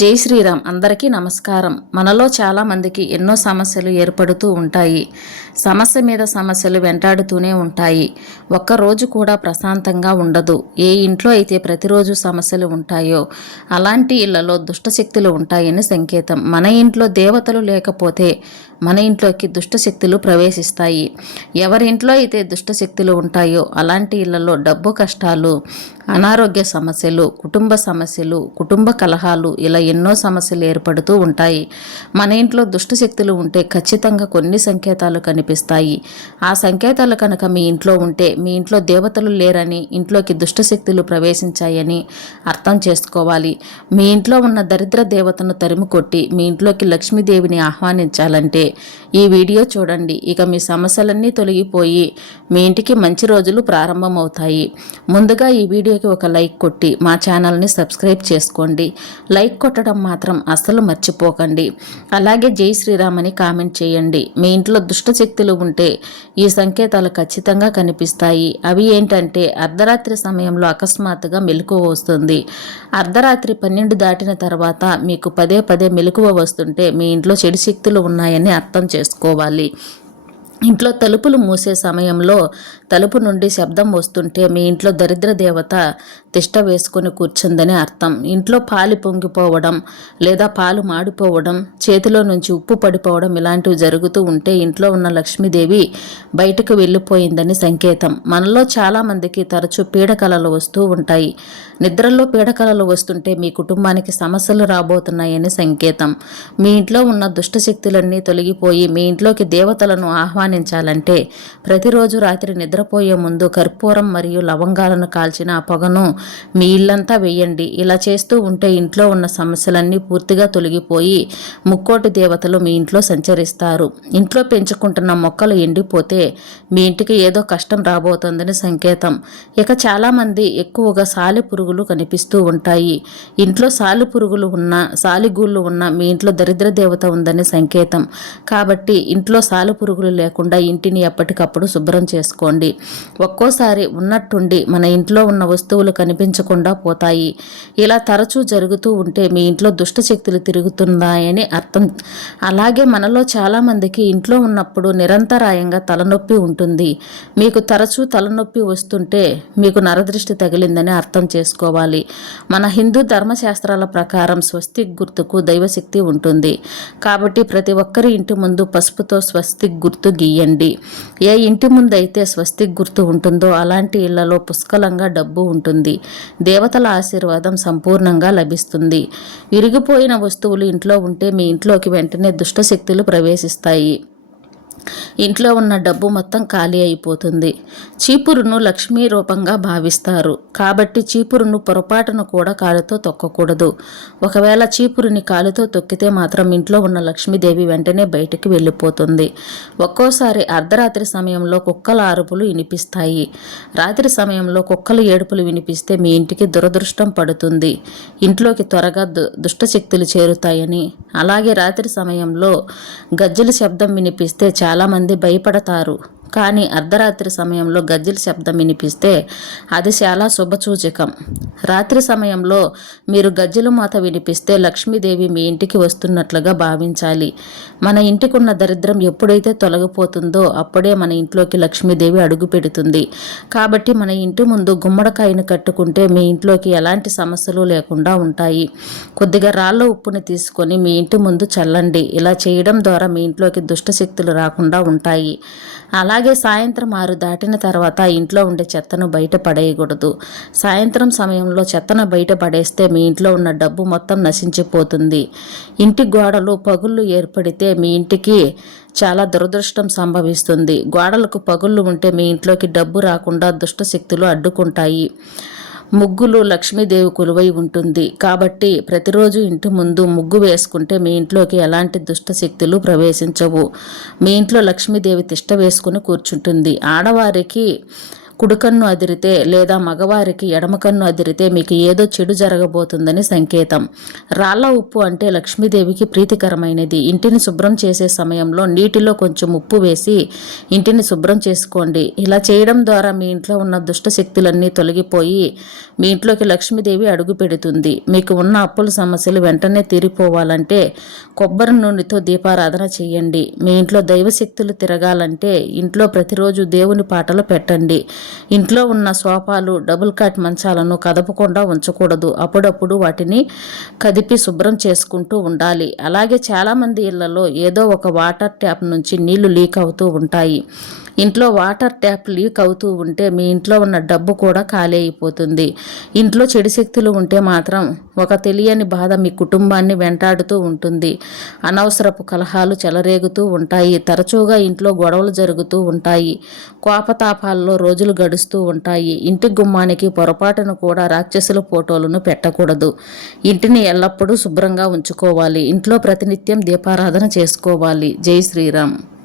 జై శ్రీరామ్. అందరికీ నమస్కారం. మనలో చాలామందికి ఎన్నో సమస్యలు ఏర్పడుతూ ఉంటాయి. సమస్య మీద సమస్యలు వెంటాడుతూనే ఉంటాయి. ఒక్కరోజు కూడా ప్రశాంతంగా ఉండదు. ఏ ఇంట్లో అయితే ప్రతిరోజు సమస్యలు ఉంటాయో అలాంటి ఇళ్ళలో దుష్టశక్తులు ఉంటాయని సంకేతం. మన ఇంట్లో దేవతలు లేకపోతే మన ఇంట్లోకి దుష్టశక్తులు ప్రవేశిస్తాయి. ఎవరింట్లో అయితే దుష్టశక్తులు ఉంటాయో అలాంటి ఇళ్ళలో డబ్బు కష్టాలు అనారోగ్య సమస్యలు కుటుంబ సమస్యలు కుటుంబ కలహాలు ఇలా ఎన్నో సమస్యలు ఏర్పడుతూ ఉంటాయి. మన ఇంట్లో దుష్టశక్తులు ఉంటే ఖచ్చితంగా కొన్ని సంకేతాలు కనిపిస్తాయి. ఆ సంకేతాలు కనుక మీ ఇంట్లో ఉంటే మీ ఇంట్లో దేవతలు లేరని ఇంట్లోకి దుష్టశక్తులు ప్రవేశించాయని అర్థం చేసుకోవాలి. మీ ఇంట్లో ఉన్న దరిద్ర దేవతను తరిమి కొట్టి మీ ఇంట్లోకి లక్ష్మీదేవిని ఆహ్వానించాలంటే ఈ వీడియో చూడండి. ఇక మీ సమస్యలన్నీ తొలగిపోయి మీ ఇంటికి మంచి రోజులు ప్రారంభమవుతాయి. ముందుగా ఈ వీడియోకి ఒక లైక్ కొట్టి మా ఛానల్ని సబ్స్క్రైబ్ చేసుకోండి. లైక్ కొట్టడం మాత్రం అస్సలు మర్చిపోకండి. అలాగే జై శ్రీరామ్ అని కామెంట్ చేయండి. మీ ఇంట్లో దుష్ట శక్తులు ఉంటే ఈ సంకేతాలు ఖచ్చితంగా కనిపిస్తాయి. అవి ఏంటంటే అర్ధరాత్రి సమయంలో అకస్మాత్తుగా మెలకువ వస్తుంది. అర్ధరాత్రి పన్నెండు దాటిన తర్వాత మీకు పదే పదే మెలకువ వస్తుంటే మీ ఇంట్లో చెడు శక్తులు ఉన్నాయని అర్థం చేసుకోవాలి. ఇంట్లో తలుపులు మూసే సమయంలో తలుపు నుండి శబ్దం వస్తుంటే మీ ఇంట్లో దరిద్ర దేవత తిష్ట వేసుకుని కూర్చుందని అర్థం. ఇంట్లో పాలు పొంగిపోవడం లేదా పాలు మాడిపోవడం చేతిలో నుంచి ఉప్పు పడిపోవడం ఇలాంటివి జరుగుతూ ఉంటే ఇంట్లో ఉన్న లక్ష్మీదేవి బయటకు వెళ్ళిపోయిందని సంకేతం. మనలో చాలామందికి తరచూ పీడకలలు వస్తూ ఉంటాయి. నిద్రలో పీడకలలు వస్తుంటే మీ కుటుంబానికి సమస్యలు రాబోతున్నాయని సంకేతం. మీ ఇంట్లో ఉన్న దుష్టశక్తులన్నీ తొలగిపోయి మీ ఇంట్లోకి దేవతలను ఆహ్వానించాలంటే ప్రతిరోజు రాత్రి నిద్రపోయే ముందు కర్పూరం మరియు లవంగాలను కాల్చిన ఆ పొగను మీ ఇల్లంతా వేయండి. ఇలా చేస్తూ ఉంటే ఇంట్లో ఉన్న సమస్యలన్నీ పూర్తిగా తొలగిపోయి ముక్కోటి దేవతలు మీ ఇంట్లో సంచరిస్తారు. ఇంట్లో పెంచుకుంటున్న మొక్కలు ఎండిపోతే మీ ఇంటికి ఏదో కష్టం రాబోతోందని సంకేతం. ఇక చాలామంది ఎక్కువగా సాలి పురుగులు కనిపిస్తూ ఉంటాయి. ఇంట్లో సాలి పురుగులు ఉన్న సాలిగూళ్ళు ఉన్న మీ ఇంట్లో దరిద్ర దేవత ఉందని సంకేతం. కాబట్టి ఇంట్లో సాలి పురుగులు లేకుండా ఇంటిని ఎప్పటికప్పుడు శుభ్రం చేసుకోండి. ఒక్కోసారి ఉన్నట్టుండి మన ఇంట్లో ఉన్న వస్తువులు కనిపించకుండా పోతాయి. ఇలా తరచూ జరుగుతూ ఉంటే మీ ఇంట్లో దుష్ట శక్తులు తిరుగుతున్నాయని అర్థం. అలాగే మనలో చాలామందికి ఇంట్లో ఉన్నప్పుడు నిరంతరాయంగా తలనొప్పి ఉంటుంది. మీకు తరచూ తలనొప్పి వస్తుంటే మీకు నరదృష్టి తగిలిందని అర్థం చేసుకోవాలి. మన హిందూ ధర్మశాస్త్రాల ప్రకారం స్వస్తిక్ గుర్తుకు దైవశక్తి ఉంటుంది. కాబట్టి ప్రతి ఒక్కరి ఇంటి ముందు పసుపుతో స్వస్తి గుర్తు గీయండి ఏ ఇంటి ముందైతే స్వస్తిక్ గుర్తు ఉంటుందో అలాంటి ఇళ్ళలో పుష్కలంగా డబ్బు ఉంటుంది. దేవతల ఆశీర్వాదం సంపూర్ణంగా లభిస్తుంది. విరిగిపోయిన వస్తువులు ఇంట్లో ఉంటే మీ ఇంట్లోకి వెంటనే దుష్టశక్తులు ప్రవేశిస్తాయి. ఇంట్లో ఉన్న డబ్బు మొత్తం ఖాళీ అయిపోతుంది. చీపురును లక్ష్మీ రూపంగా భావిస్తారు. కాబట్టి చీపురును పొరపాటును కూడా కాలుతో తొక్కకూడదు. ఒకవేళ చీపురుని కాలుతో తొక్కితే మాత్రం ఇంట్లో ఉన్న లక్ష్మీదేవి వెంటనే బయటికి వెళ్ళిపోతుంది. ఒక్కోసారి అర్ధరాత్రి సమయంలో కుక్కల అరుపులు వినిపిస్తాయి. రాత్రి సమయంలో కుక్కల ఏడుపులు వినిపిస్తే మీ ఇంటికి దురదృష్టం పడుతుంది. ఇంట్లోకి త్వరగా దుష్టశక్తులు చేరుతాయని. అలాగే రాత్రి సమయంలో గజ్జల శబ్దం వినిపిస్తే చాలా చాలామంది భయపడతారు. కానీ అర్ధరాత్రి సమయంలో గజ్జల శబ్దం వినిపిస్తే అది చాలా శుభసూచకం. రాత్రి సమయంలో మీరు గజ్జల మాత వినిపిస్తే లక్ష్మీదేవి మీ ఇంటికి వస్తున్నట్లుగా భావించాలి. మన ఇంటికున్న దరిద్రం ఎప్పుడైతే తొలగిపోతుందో అప్పుడే మన ఇంట్లోకి లక్ష్మీదేవి అడుగు పెడుతుంది. కాబట్టి మన ఇంటి ముందు గుమ్మడికాయను కట్టుకుంటే మీ ఇంట్లోకి ఎలాంటి సమస్యలు లేకుండా ఉంటాయి. కొద్దిగా రాళ్ళ ఉప్పుని తీసుకొని మీ ఇంటి ముందు చల్లండి. ఇలా చేయడం ద్వారా మీ ఇంట్లోకి దుష్టశక్తులు రాకుండా ఉంటాయి. అలా అలాగే సాయంత్రం ఆరు దాటిన తర్వాత ఇంట్లో ఉండే చెత్తను బయట పడేయకూడదు. సాయంత్రం సమయంలో చెత్తను బయట పడేస్తే మీ ఇంట్లో ఉన్న డబ్బు మొత్తం నశించిపోతుంది. ఇంటి గోడలు పగుళ్ళు ఏర్పడితే మీ ఇంటికి చాలా దురదృష్టం సంభవిస్తుంది. గోడలకు పగుళ్ళు ఉంటే మీ ఇంట్లోకి డబ్బు రాకుండా దుష్టశక్తులు అడ్డుకుంటాయి. ముగ్గులు లక్ష్మీదేవి కొలువై ఉంటుంది. కాబట్టి ప్రతిరోజు ఇంటి ముందు ముగ్గు వేసుకుంటే మీ ఇంట్లోకి ఎలాంటి దుష్ట శక్తులు ప్రవేశించవు. మీ ఇంట్లో లక్ష్మీదేవి తిష్ట వేసుకుని కూర్చుంటుంది. ఆడవారికి కుడుకన్ను అదిరితే లేదా మగవారికి ఎడమ కన్ను అదిరితే మీకు ఏదో చెడు జరగబోతుందని సంకేతం. రాళ్ళ ఉప్పు అంటే లక్ష్మీదేవికి ప్రీతికరమైనది. ఇంటిని శుభ్రం చేసే సమయంలో నీటిలో కొంచెం ఉప్పు వేసి ఇంటిని శుభ్రం చేసుకోండి. ఇలా చేయడం ద్వారా మీ ఇంట్లో ఉన్న దుష్ట శక్తులన్నీ తొలగిపోయి మీ ఇంట్లోకి లక్ష్మీదేవి అడుగు పెడుతుంది. మీకు ఉన్న అప్పుల సమస్యలు వెంటనే తీరిపోవాలంటే కొబ్బరి నూనెతో దీపారాధన చేయండి. మీ ఇంట్లో దైవశక్తులు తిరగాలంటే ఇంట్లో ప్రతిరోజు దేవుని పాటలు పెట్టండి. ఇంట్లో ఉన్న సోఫాలు డబుల్ కాట్ మంచాలను కదపకుండా ఉంచకూడదు. అప్పుడప్పుడు వాటిని కదిపి శుభ్రం చేసుకుంటూ ఉండాలి. అలాగే చాలామంది ఇళ్ళలో ఏదో ఒక వాటర్ ట్యాప్ నుంచి నీళ్ళు లీక్ అవుతూ ఉంటాయి. ఇంట్లో వాటర్ ట్యాప్ లీక్ అవుతూ ఉంటే మీ ఇంట్లో ఉన్న డబ్బు కూడా ఖాళీ అయిపోతుంది. ఇంట్లో చెడు శక్తులు ఉంటే మాత్రం ఒక తెలియని బాధ మీ కుటుంబాన్ని వెంటాడుతూ ఉంటుంది. అనవసరపు కలహాలు చెలరేగుతూ ఉంటాయి. తరచుగా ఇంట్లో గొడవలు జరుగుతూ ఉంటాయి. కోపతాపాల్లో రోజులు గడుస్తూ ఉంటాయి. ఇంటి గుమ్మానికి పొరపాటును కూడా రాక్షసుల ఫోటోలను పెట్టకూడదు. ఇంటిని ఎల్లప్పుడూ శుభ్రంగా ఉంచుకోవాలి. ఇంట్లో ప్రతినిత్యం దీపారాధన చేసుకోవాలి. జై శ్రీరామ్.